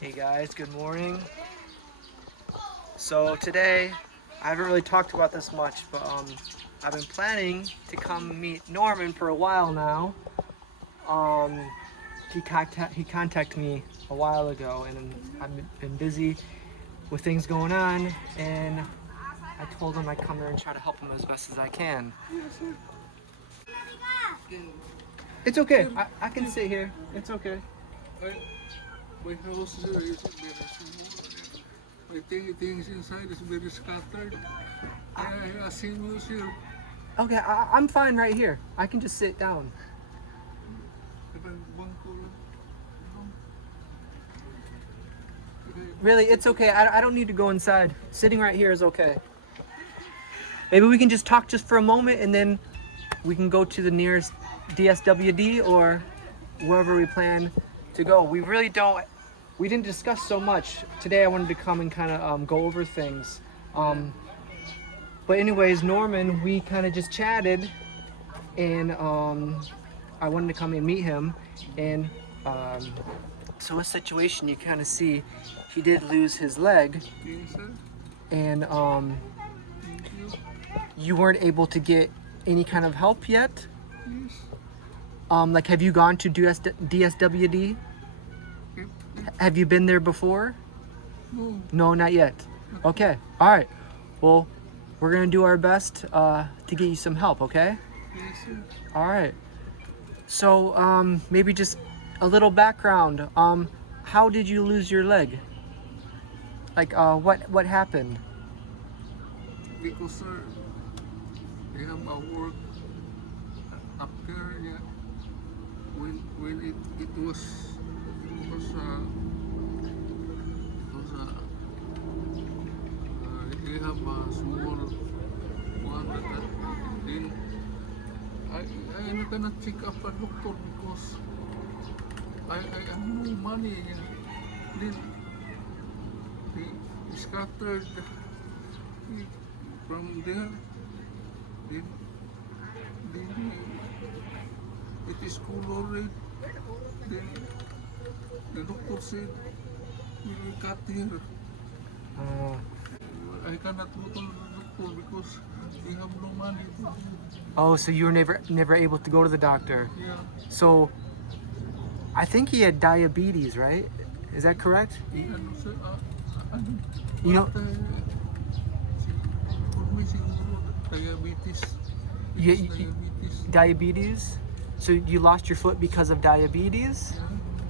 Hey guys, good morning. So today, I haven't really talked about this much, but I've been planning to come meet Norman for a while now. He contacted me a while ago, and I've been busy with things going on, and I told him I'd come there and try to help him as best as I can. It's okay. I can sit here. It's okay. My house is very small. My things inside is very scattered. I see you here. Okay, I'm fine right here. I can just sit down. Really, it's okay. I don't need to go inside. Sitting right here is okay. Maybe we can just talk just for a moment, and then we can go to the nearest DSWD or wherever we plan to go. We didn't discuss so much. Today I wanted to come and kind of go over things. But anyways, Norman, we kind of just chatted, and I wanted to come and meet him. And so a situation you kind of see, he did lose his leg, and you weren't able to get any kind of help yet. Like, have you gone to DSWD? Have you been there before? No, not yet. Okay, all right. Well, we're gonna do our best to get you some help, okay? All right. So, maybe just a little background. How did you lose your leg? Like, what happened? Because sir, we have a work up there. Yeah. When it was we have a small one that then I cannot check up a doctor because I have no money, and then he scattered from there. Then it is cool already. Then the doctor said we will cut here. I cannot go to the doctor because we have no money. Oh, so you were never able to go to the doctor. Yeah. So, I think he had diabetes, right? Is that correct? And so, You know, diabetes. you, diabetes. So you lost your foot because of diabetes?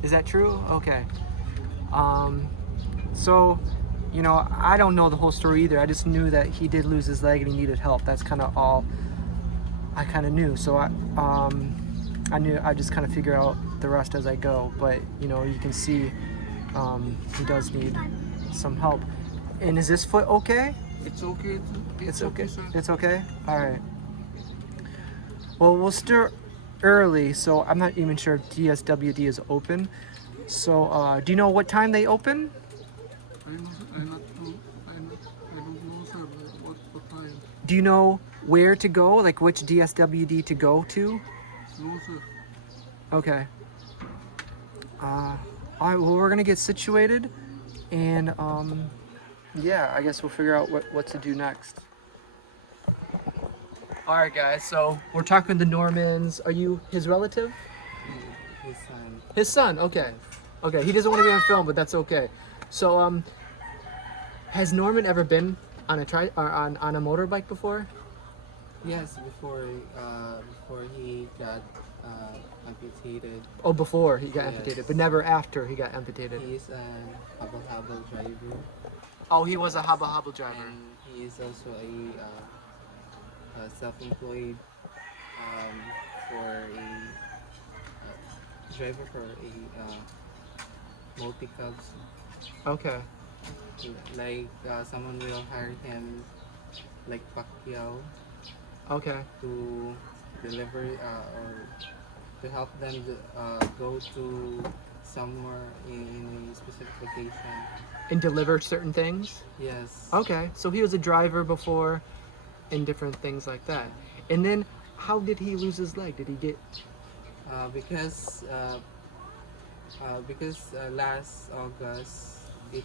Is that true? Okay. So, you know, I don't know the whole story either. I just knew that he did lose his leg and he needed help. That's kind of all I kind of knew. So I knew I just kind of figure out the rest as I go. But you know, you can see he does need some help. And is this foot okay? It's okay. It's okay. Sir. It's okay. All right. Well, we'll start early, so I'm not even sure if DSWD is open. So, do you know what time they open? I don't know, sir. What time? Do you know where to go, like which DSWD to go to? No, sir. Okay. All right. Well, we're gonna get situated, and yeah, I guess we'll figure out what to do next. All right, guys. So we're talking to Normans. Are you his relative? His son. His son. Okay. Okay. He doesn't want to be on film, but that's okay. So, has Norman ever been on on a motorbike before? Yes, before he got amputated. Oh, before he got Yes. amputated, but never after he got amputated. He is an habal driver, Oh, he was a hobble driver. and he is also a self-employed for a driver for a multi-cabs. Okay. Like someone will hire him, like Pacquiao, Okay. to deliver or to help them go to somewhere in a specific location. And deliver certain things. Yes. Okay. So he was a driver before, and different things like that. And then, how did he lose his leg? Did he get? Because because last August it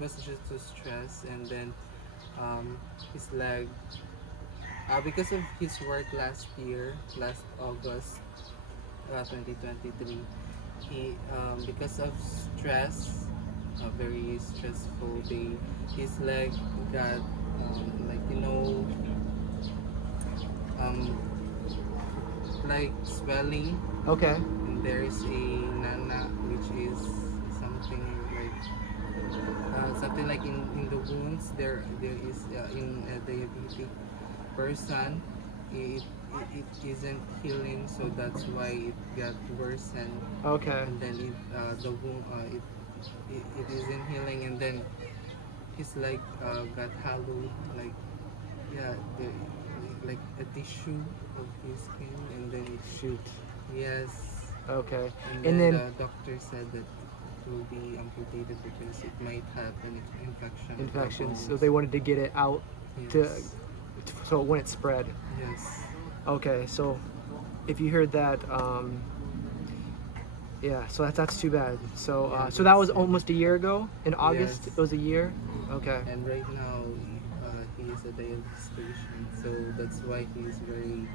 was due to stress, and then his leg, because of his work last year, last August 2023, he because of stress, a very stressful day, his leg got like um like swelling, Okay. and there is a nana, which is something like in the wounds. There is in a diabetic person, it isn't healing, so that's why it got worsened, Okay. and then the wound it isn't healing, and then his leg got hollow, like yeah, like a tissue of his skin, and then Shoot. yes, Okay. and And then then the doctor said that it will be amputated because it might have an infection of the infections. So bones. they wanted to get it out to Yes. so it wouldn't spread. Yes. Okay. So if you heard that, yeah. So that's too bad. So Yeah, so that was that's- almost a year ago. In August, Yes. it was a year. Okay. And right now, he is a dialysis patient, so that's why he is very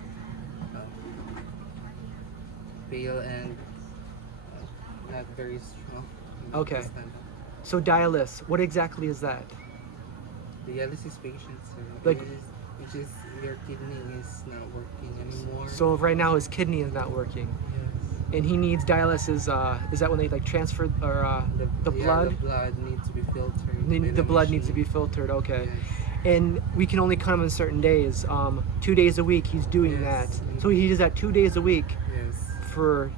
pale and not very strong. Okay. To stand up. So dialysis. What exactly is that? Dialysis patients, Like- which is your kidney is not working anymore. So right now his kidney is not working, yes. and he needs dialysis. Is that when they like transfer or the blood? The blood needs to be filtered. The blood needs to be filtered. Okay. Yes. And we can only come on certain days. 2 days a week he's doing Yes. that. So he does that 2 days a week Yes. for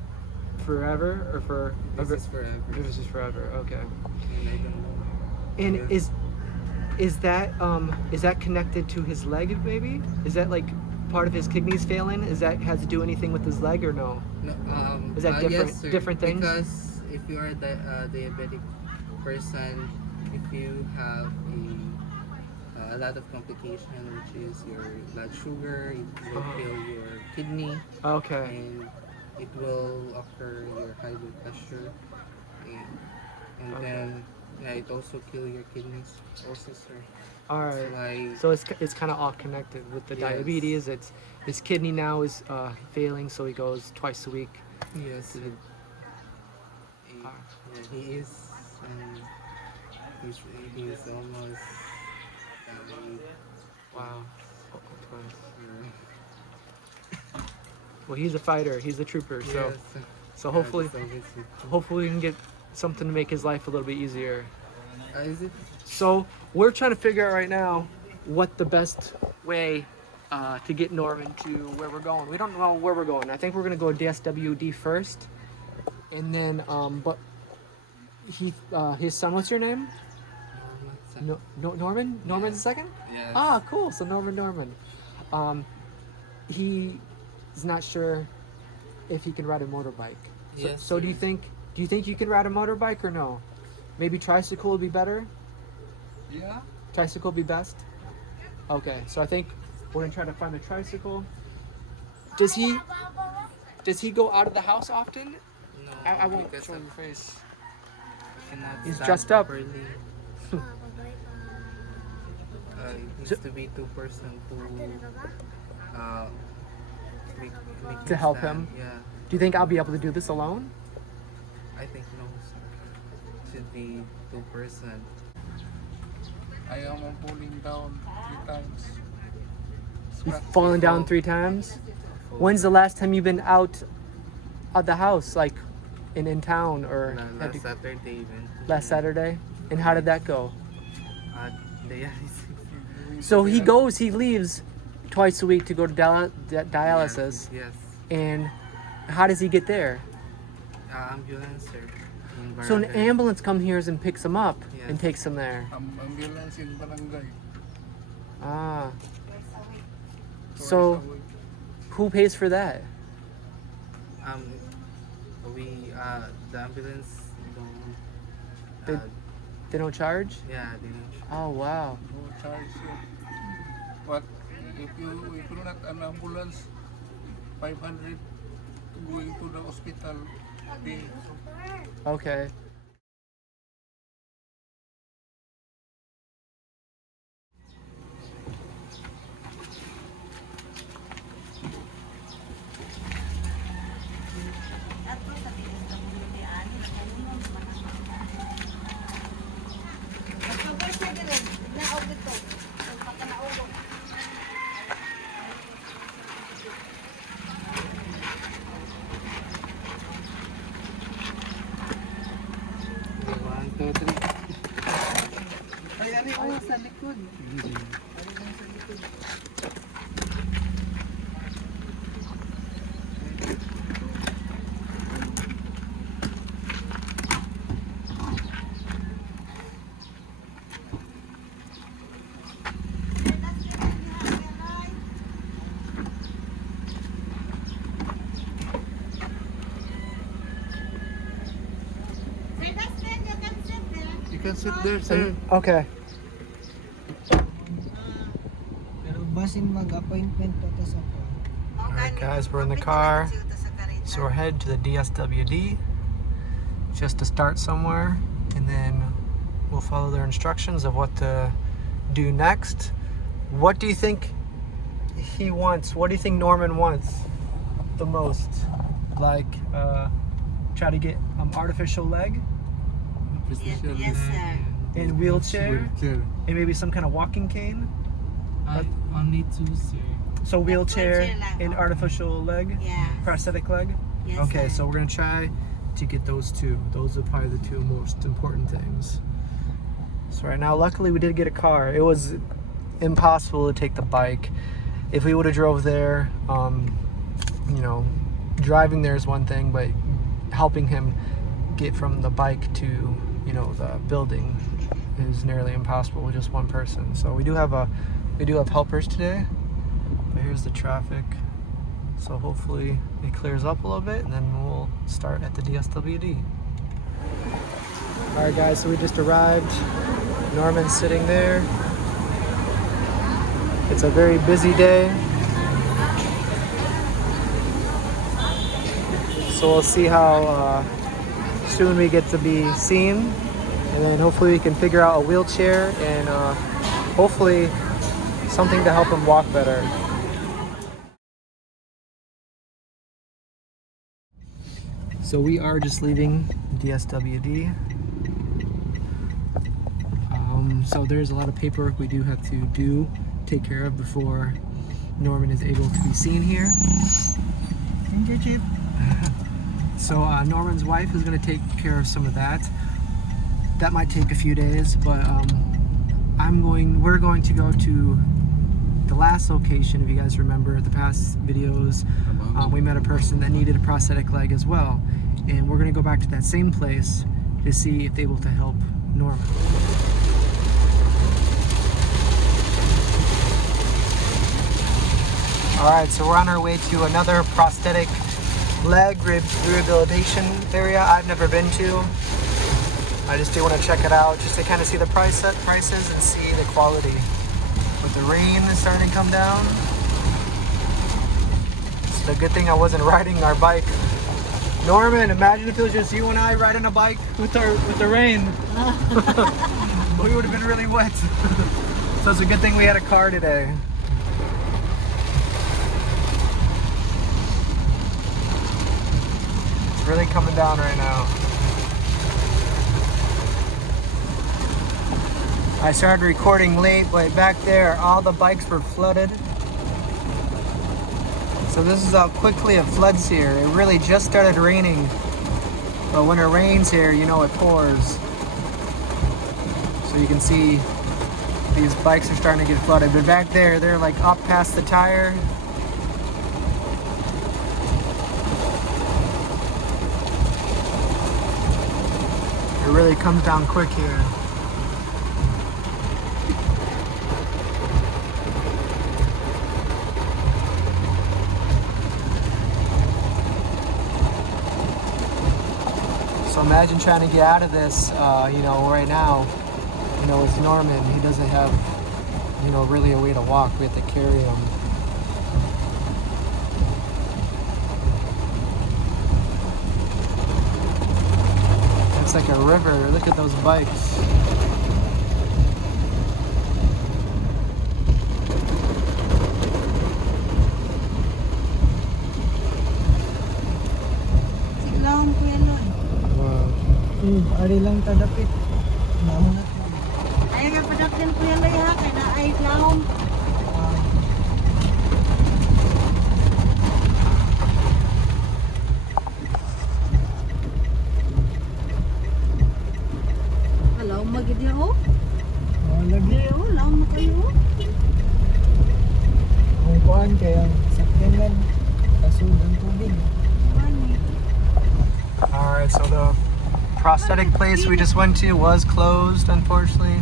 forever or for This is forever. This is forever. Okay. And I don't know. And Yes. is that connected to his leg maybe? Is that like part of his kidneys failing? Is that has to do anything with his leg or no? No, Is that different- yes, sir. different things? Because if you are a diabetic person, if you have a lot of complication, which is your blood sugar, it will Uh-huh. kill your kidney, Okay. and it will occur your high blood pressure, and Okay. then yeah, it also kill your kidneys also, sir. All That's right. why So it's kind of all connected with the Yes. diabetes. It's his kidney now is failing, so he goes twice a week. yes, Ah. yeah, he is. He's almost. Wow. uh, Well, he's a fighter. He's a trooper. So yes, so hopefully so it's- hopefully we can get something to make his life a little bit easier. is it? So we're trying to figure out right now what the best way to get Norman to where we're going. We don't know where we're going. I think we're gonna go DSWD first, and then but his son. What's your name? Norman. Norman's the second. Yes. Ah, cool. So Norman. He is not sure if he can ride a motorbike. So, Yes, so do you sir. think you can ride a motorbike or no? Maybe tricycle would be better. Yeah. Tricycle would be best. Okay, so I think we're gonna try to find a tricycle. Does he go out of the house often? No, I won't because show of- your face. cannot He's stand dressed up. properly. It needs to be two person to make To help stand. him? Yeah, Do you think I'll be able to do this alone? I think no, sir. Should be two person. I am falling down 3 times. You've fallen down 3 times. When's the last time you've been out of the house, like in town or had Last to- Saturday even. last Saturday? And how did that go? They So he leaves twice a week to go to dialysis. Yes. And how does he get there? Ambulance, sir. In So an barangay. ambulance comes here and picks him up and Yes. takes him there. Ambulance in barangay. Ah, Twice So- a week. who pays for that? We the ambulance don't. They- They don't charge? Yeah, they don't. Oh wow. No charge yet. But if you not an ambulance, 500 going to the hospital. Din. Okay. One, two, three. Ay, ano yung sa likod? You can sit there, sir. Okay. Pero basin mag-appointment pa to sa ko. Alright guys, we're in the car. So we're headed to the DSWD just to start somewhere, and then we'll follow their instructions of what to do next. What do you think he wants? What do you think Norman wants the most? Like try to get artificial leg Yes, sir. and wheelchair Wheelchair. and maybe some kind of walking cane. I only two, sir. So wheelchair wheelchair leg. and artificial leg, Yeah. prosthetic leg. Yes, Okay, sir. so we're gonna try to get those two. Those are probably the two most important things. So right now, luckily we did get a car. It was impossible to take the bike. If we would have drove there, you know, driving there is one thing, but helping him get from the bike to, you know, the building is nearly impossible with just one person. So we do have helpers today. But here's the traffic. So hopefully it clears up a little bit, and then we'll start at the DSWD. All right guys, so we just arrived. Norman's sitting there. It's a very busy day. So we'll see how soon we get to be seen, and then hopefully we can figure out a wheelchair and hopefully something to help him walk better. So we are just leaving DSWD. So there's a lot of paperwork we do have to take care of before Norman is able to be seen here. Thank you, Chief. So Norman's wife is going to take care of some of that. That might take a few days, but we're going to go to the last location. If you guys remember the past videos, we met a person that needed a prosthetic leg as well, and we're going to go back to that same place to see if they're able to help Norman. Alright, so we're on our way to another prosthetic leg rehabilitation area I've never been to. I just do want to check it out just to kind of see the prices and see the quality. But the rain is starting to come down. It's the good thing I wasn't riding our bike. Norman, imagine if it was just you and I riding a bike with the rain. We would have been really wet. So it's a good thing we had a car today. It's really coming down right now. I started recording late, but back there, all the bikes were flooded. So this is how quickly it floods here. It really just started raining. But when it rains here, you know it pours. So you can see these bikes are starting to get flooded. But back there, they're like up past the tire. It really comes down quick here. So imagine trying to get out of this, you know, right now. You know, it's Norman. He doesn't have, you know, really a way to walk. We have to carry him. like a river. Look at those bikes. Siglahom Kuya Lon. Wow. Ari lang tadapit. Ayaw na padakyan Kuya Lon ha. Kaya na ay lahom. Lahom magid yun oh. Lagi. Oh, lahom na kayo oh. Ang kuhan kaya sakyan lang. Kasunod ang tubig. Alright, so the prosthetic place we just went to was closed, unfortunately.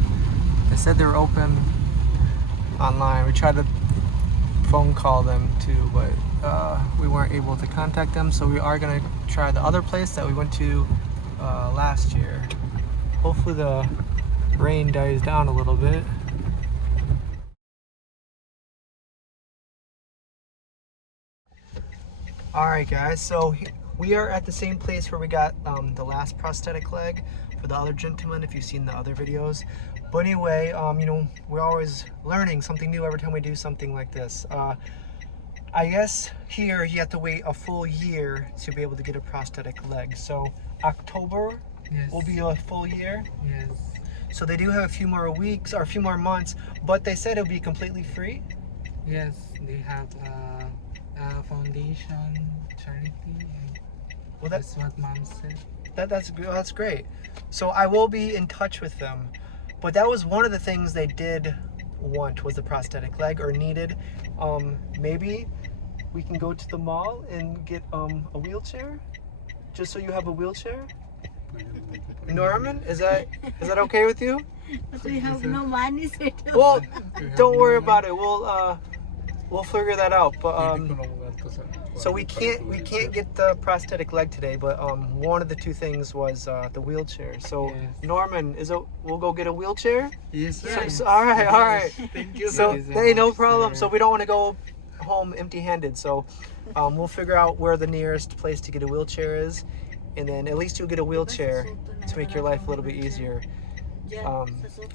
They said they were open online. We tried to phone call them too, but we weren't able to contact them. So we are going to try the other place that we went to last year. Hopefully the rain dies down a little bit. Alright guys, so we are at the same place where we got the last prosthetic leg for the other gentleman, if you've seen the other videos. But anyway, you know, we're always learning something new every time we do something like this. I guess here you have to wait a full year to be able to get a prosthetic leg. So October will be a full year. Yes. So they do have a few more weeks or a few more months, but they said it'll be completely free. Yes, they have a foundation charity. Well, That's what mom said. That's great. So I will be in touch with them. But that was one of the things they did want, was the prosthetic leg, or needed. Maybe we can go to the mall and get a wheelchair, just so you have a wheelchair. Norman, is that okay with you? But we have no money, sir. Well, don't worry about it. We'll figure that out. But so we can't get the prosthetic leg today. But one of the two things was the wheelchair. So Yes. Norman, we'll go get a wheelchair. Yes, sir. So, all right. Thank you. So Thank you so hey, no much, problem. sir. So we don't want to go home empty-handed. So we'll figure out where the nearest place to get a wheelchair is, and then at least you'll get a wheelchair to make your life a little bit easier.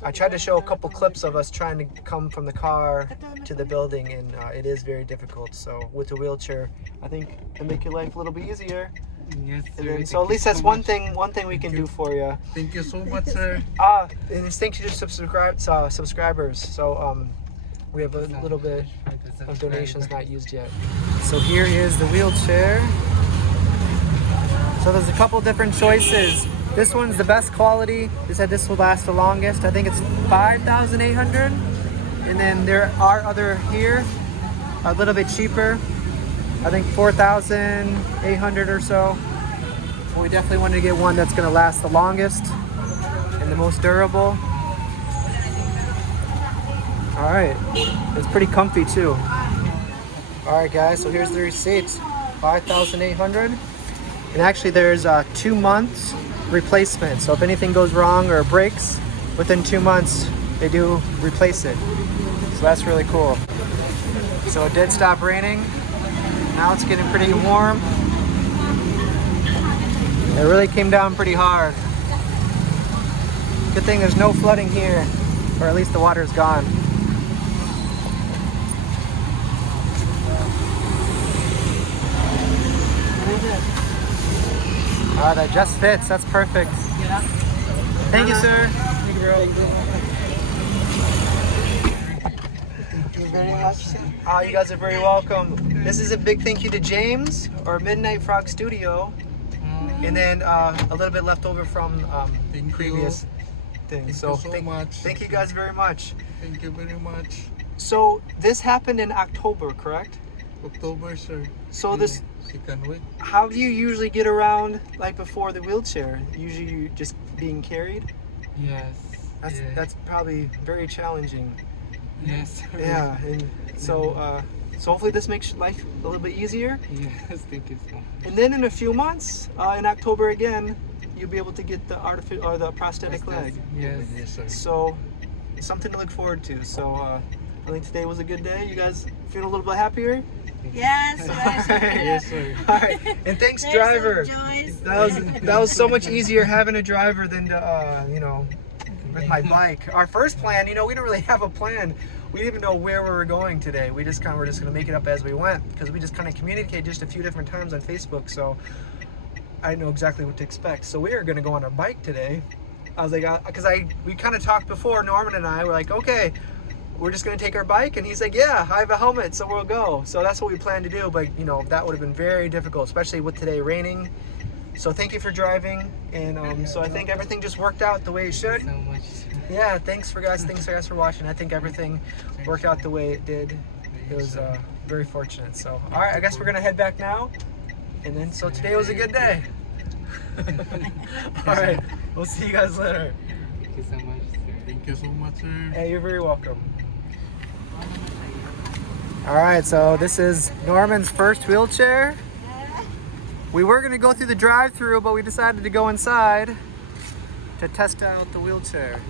I tried to show a couple clips of us trying to come from the car to the building, and it is very difficult. So with a wheelchair, I think it'll make your life a little bit easier. Yes, And sir. then, so at least that's one thing we can do for you. Thank you so much, sir. And it's thanks to subscribers. So we have a little bit of donations not used yet. So here is the wheelchair. So there's a couple different choices. This one's the best quality. They said this will last the longest. I think it's 5,800. And then there are other here, a little bit cheaper. I think 4,800 or so. But we definitely wanted to get one that's gonna last the longest and the most durable. All right, it's pretty comfy too. All right guys, so here's the receipt, 5,800. And actually there's 2 months replacement. So if anything goes wrong or breaks, within 2 months, they do replace it. So that's really cool. So it did stop raining. Now it's getting pretty warm. It really came down pretty hard. Good thing there's no flooding here, or at least the water's gone. That just fits. That's perfect. Thank you, sir. Thank you, bro. Thank you very much. You guys are very welcome. This is a big thank you to James, or Midnight Frog Studio, and then a little bit left over from Thank previous things. Thank you so much. Thank you guys very much. Thank you very much. So this happened in October, correct? October, sir. So this, Second week. how do you usually get around like before the wheelchair? Usually you just being carried? Yes. That's probably very challenging. Yes. Sir. Yeah, and so so hopefully this makes life a little bit easier. Yes, thank you so much. And then in a few months, in October again, you'll be able to get the the prosthetic leg. Yes. Yes, sir. So something to look forward to. So I think today was a good day. You guys Feeling a little bit happier? Yes, Yes, sir. All right. And thanks, There's driver. some joys. That was so much easier having a driver than to, with my bike. Our first plan, we didn't really have a plan. We didn't even know where we were going today. We just were just gonna make it up as we went because we just kind of communicated just a few different times on Facebook. So I didn't know exactly what to expect. So we were gonna go on our bike today. I was like, we kind of talked before, Norman and I were like, okay, we're just gonna take our bike, and he's like, yeah, I have a helmet, so we'll go. So that's what we plan to do, but that would have been very difficult, especially with today raining. So thank you for driving, and so I think everything just worked out the way it should. So much. Yeah, thanks for guys for watching. I think everything worked out the way it did. It was very fortunate. So all right, I guess we're gonna head back now, and then so today was a good day. All right, we'll see you guys later. Thank you so much, sir. Thank you so much, sir. Hey, you're very welcome. All right, so this is Norman's first wheelchair. We were gonna go through the drive-through, but we decided to go inside to test out the wheelchair.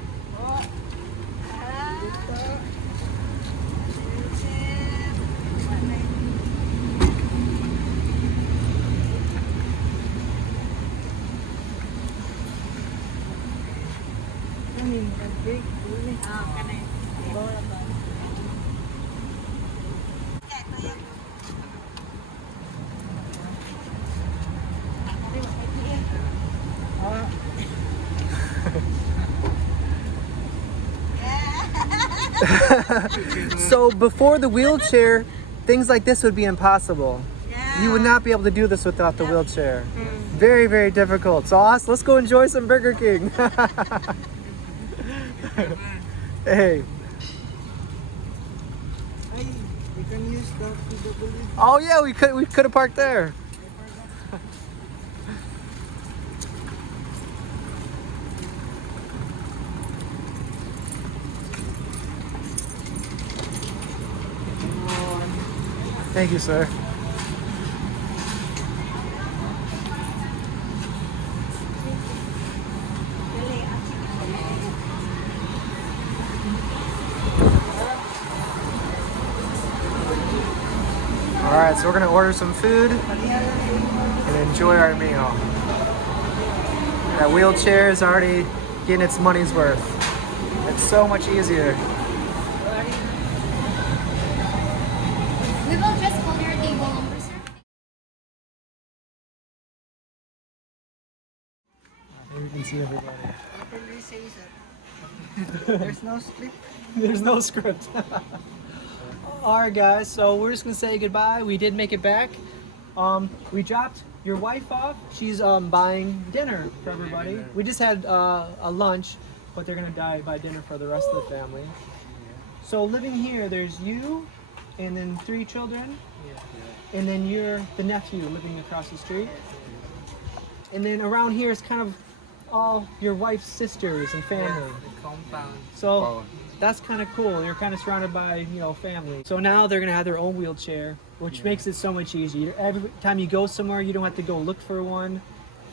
So before the wheelchair, things like this would be impossible. You would not be able to do this without the wheelchair. Very, very difficult. So let's go enjoy some Burger King. Hey. We can use that PWD. Oh yeah, we could have parked there. Thank you, sir. All right, so we're gonna order some food and enjoy our meal. That wheelchair is already getting its money's worth. It's so much easier. We will just call your table number, sir. Here you can see everybody. There's no script. There's no script. Alright guys, so we're just gonna say goodbye. We did make it back. We dropped your wife off. She's buying dinner for everybody. We just had a lunch, but they're gonna buy dinner for the rest of the family. So living here, there's you, and then 3 children, and then you're the nephew living across the street. And then around here is kind of all your wife's sisters and family. The compound. So that's kind of cool. You're kind of surrounded by, family. So now they're gonna have their own wheelchair, which makes it so much easier. Every time you go somewhere, you don't have to go look for one.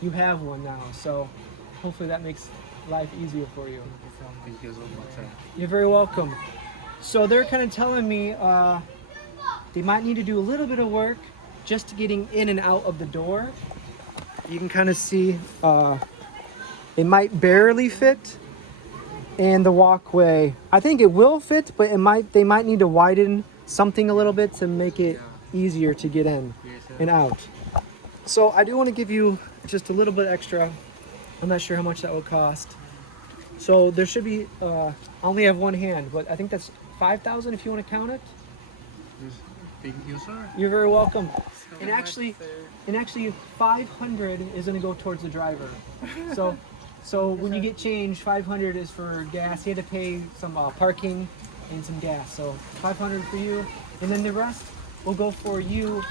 You have one now. So hopefully that makes life easier for you. Thank you so much, sir. You're very welcome. So they're kind of telling me they might need to do a little bit of work just getting in and out of the door. You can kind of see it might barely fit, and the walkway, I think it will fit, but they might need to widen something a little bit to make it easier to get in and out. So I do want to give you just a little bit extra. I'm not sure how much that will cost. So there should be, I only have one hand, but I think that's 5,000 if you want to count it. Thank you, sir. You're very welcome. And actually 500 is going to go towards the driver. So when you get change, 500 is for gas. You had to pay some parking and some gas. So 500 for you, and then the rest will go for you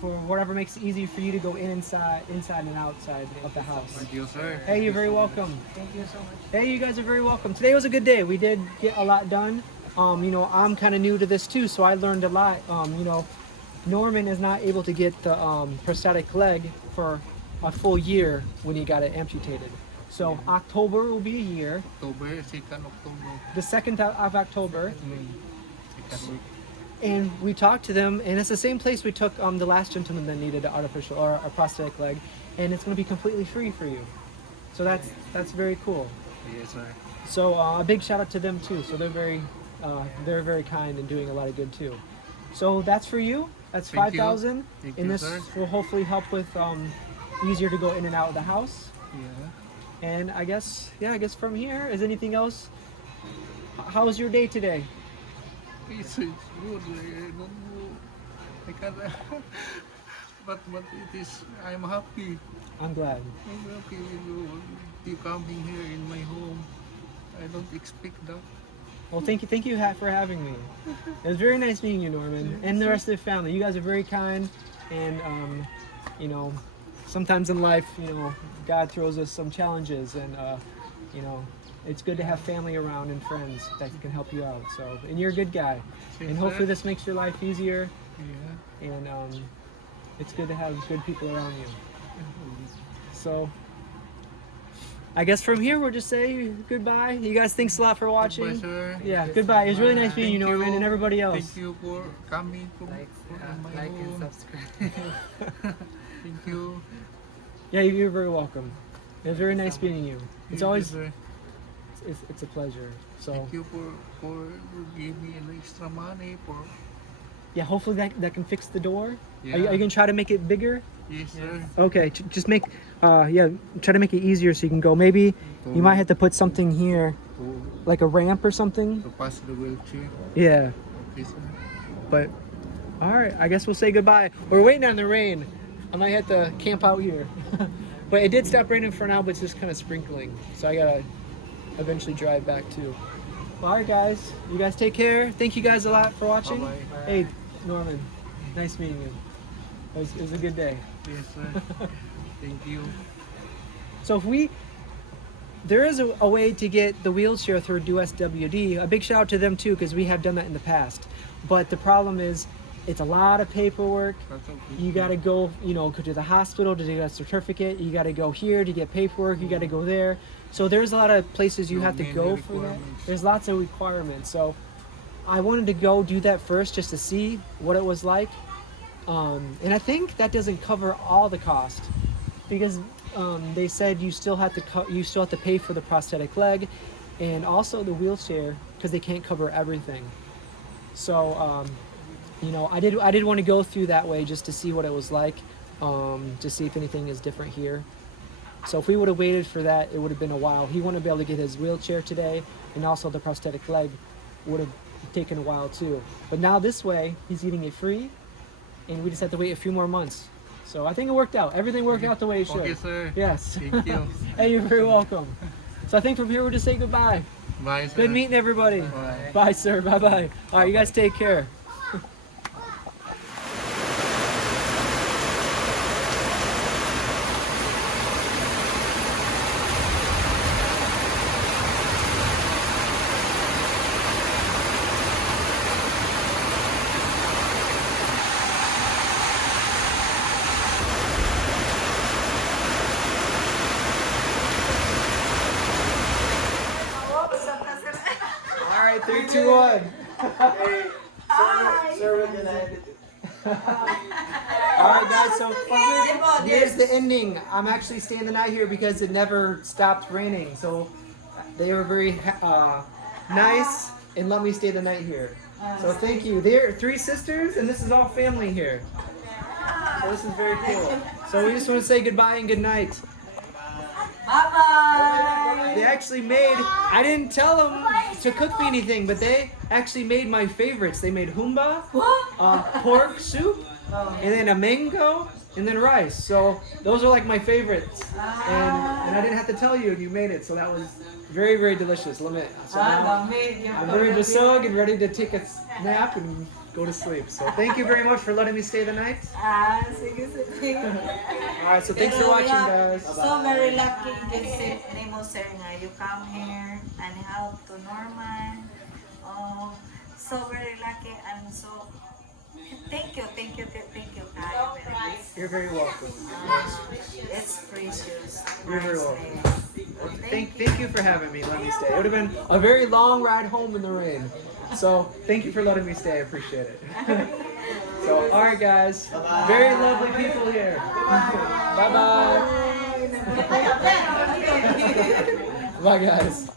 for whatever makes it easy for you to go inside and outside of the house. Thank you, sir. Hey, you're very welcome. Thank you so much. Hey, you guys are very welcome. Today was a good day. We did get a lot done. I'm kind of new to this too, so I learned a lot. Norman is not able to get the prosthetic leg for a full year when he got it amputated. So October will be a year. October, 2nd October. The 2nd of October. And we talked to them, and it's the same place we took the last gentleman that needed an artificial or a prosthetic leg, and it's going to be completely free for you. So that's very cool. Yes, sir. So a big shout out to them too. So they're very kind and doing a lot of good too. So that's for you. That's Thank you. 5,000, Thank and you, this sir. will hopefully help with easier to go in and out of the house. Yeah. And I guess from here, is anything else? How was your day today? It's good. I don't know. I can't. but it is. I'm happy. I'm glad. I'm happy you coming here in my home. I don't expect that. Well, thank you for having me. It was very nice meeting you, Norman, and the rest of the family. You guys are very kind, and you know, sometimes in life, you know, God throws us some challenges, and you know, it's good to have family around and friends that can help you out. So, and you're a good guy, and hopefully this makes your life easier. Yeah. And it's good to have good people around you. So, I guess from here we'll just say goodbye. You guys, thanks a lot for watching. Goodbye, sir. Yeah, goodbye. It was really nice meeting you, Thank Norman, you. and everybody else. Thank you for coming from my Like and home. subscribe. Thank you. Yeah, you're very welcome. It was very nice meeting you. It's Thank you, always sir. it's a pleasure. So Thank you for giving me an extra money for. yeah, hopefully that can fix the door. Yeah. Are you gonna try to make it bigger? Yes, sir. Okay, just make try to make it easier so you can go. Maybe you might have to put something here, To, like a ramp or something. to pass the wheelchair. Yeah, Okay, sir. but all right, I guess we'll say goodbye. We're waiting on the rain. I might have to camp out here. But it did stop raining for now, but it's just kind of sprinkling. So I gotta eventually drive back too. Well, all right, guys. You guys take care. Thank you guys a lot for watching. Bye-bye. Hey, Norman. Nice meeting you. It was a good day. Yes, sir. Thank you. So there is a way to get the wheelchair through DustinWD. A big shout out to them too, because we have done that in the past. But the problem is, it's a lot of paperwork. That's okay. You gotta go, go to the hospital to get a certificate. You gotta go here to get paperwork. You gotta go there. So there's a lot of places you So have to many go for that. requirements. There's lots of requirements. So I wanted to go do that first just to see what it was like. And I think that doesn't cover all the cost, because they said you still have to pay for the prosthetic leg and also the wheelchair, because they can't cover everything. So I did want to go through that way just to see what it was like, to see if anything is different here. So if we would have waited for that, it would have been a while. He wouldn't be able to get his wheelchair today, and also the prosthetic leg would have taken a while too. But now this way, he's getting it free, and we just have to wait a few more months. So I think it worked out. Everything worked out the way it should. Okay, sir. Yes. Thank you. Hey, you're very welcome. So I think from here we'll just say goodbye. Bye, sir. Good meeting everybody. Bye. Bye, sir. Bye-bye. All right, you guys take care. All right, 3, 2, 1. Hey, sir, we're gonna edit it. All right, guys. So here's the ending. I'm actually staying the night here because it never stopped raining. So they were very nice and let me stay the night here. So thank you. They're 3 sisters, and this is all family here. So this is very cool. So we just want to say goodbye and good night. Bye-bye. They actually made, I didn't tell them to cook me anything, but they actually made my favorites. They made humba, pork soup, and then a mango, and then rice. So those are like my favorites. And I didn't have to tell you, you made it. So that was very, very delicious. So now I'm very busog and ready to take a nap and go to sleep. So thank you very much for letting me stay the night. Sige, sige. Alright, so thanks for watching, guys. So very lucky Nemo sir nga you come here and help to Norman. Oh, so very lucky and so thank you kayo. You're very welcome. It's precious. You're very priceless. Thank you for having me. Let me stay. It would have been a very long ride home in the rain. So thank you for letting me stay. I appreciate it. So all right, guys. Very lovely people here. Bye bye. Bye guys.